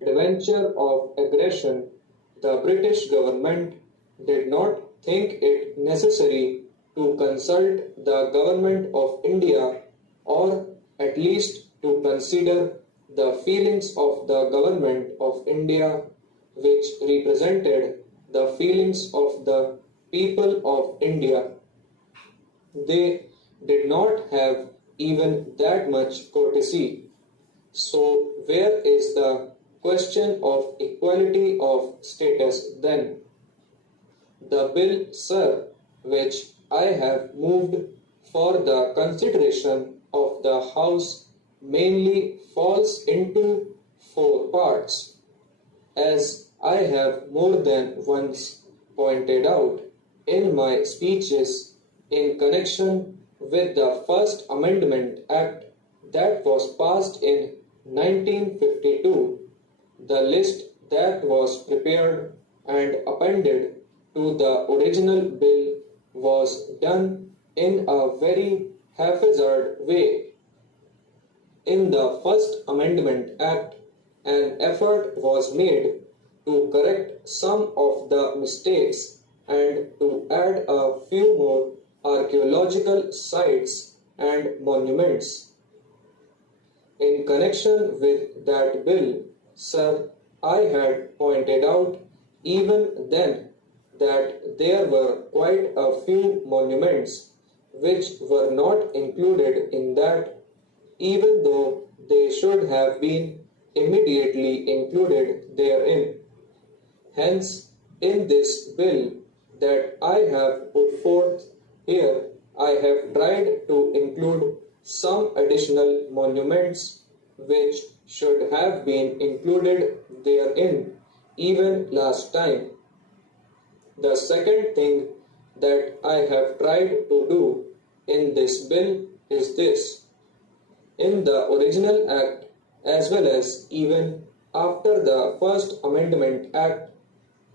adventure of aggression, the British government did not think it necessary to consult the government of India, or at least to consider the feelings of the government of India, which represented the feelings of the people of India. They did not have even that much courtesy. So, where is the question of equality of status then? The bill, sir, which I have moved for the consideration of the House mainly falls into four parts. As I have more than once pointed out in my speeches in connection with the First Amendment Act that was passed in 1952, the list that was prepared and appended to the original bill was done in a very haphazard way. In the First Amendment Act, an effort was made to correct some of the mistakes and to add a few more archaeological sites and monuments. In connection with that bill, sir, I had pointed out even then that there were quite a few monuments which were not included in that, even though they should have been immediately included therein. Hence, in this bill that I have put forth here, I have tried to include some additional monuments which should have been included therein even last time. The second thing that I have tried to do in this bill is this. In the original act, as well as even after the First Amendment Act,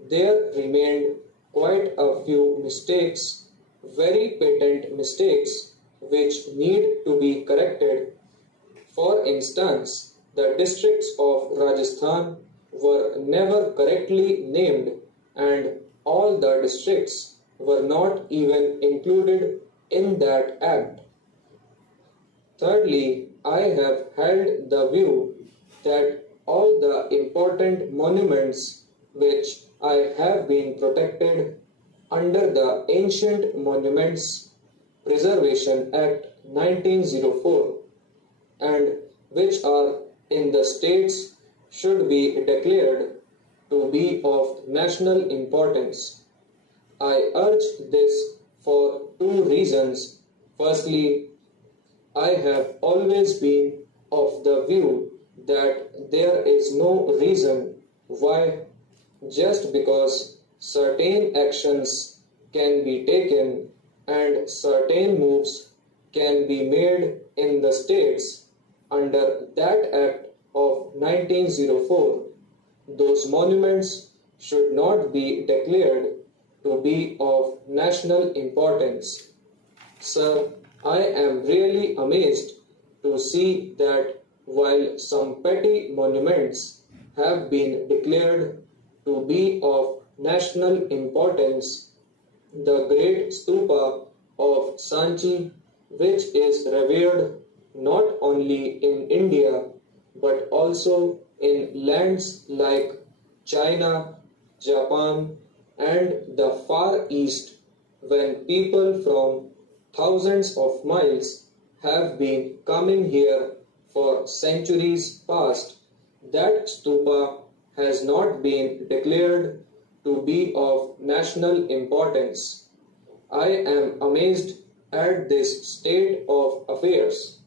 there remained quite a few mistakes, very patent mistakes, which need to be corrected. For instance, the districts of Rajasthan were never correctly named, and all the districts were not even included in that act. Thirdly, I have held the view that all the important monuments which I have been protected under the Ancient Monuments Preservation Act 1904 and which are in the states should be declared to be of national importance. I urge this for two reasons. Firstly, I have always been of the view that there is no reason why, just because certain actions can be taken and certain moves can be made in the states under that Act of 1904, those monuments should not be declared to be of national importance. Sir, I am really amazed to see that while some petty monuments have been declared to be of national importance, the great stupa of Sanchi, which is revered not only in India but also in lands like China, Japan, and the Far East, when people from thousands of miles have been coming here for centuries past, that stupa has not been declared to be of national importance. I am amazed at this state of affairs.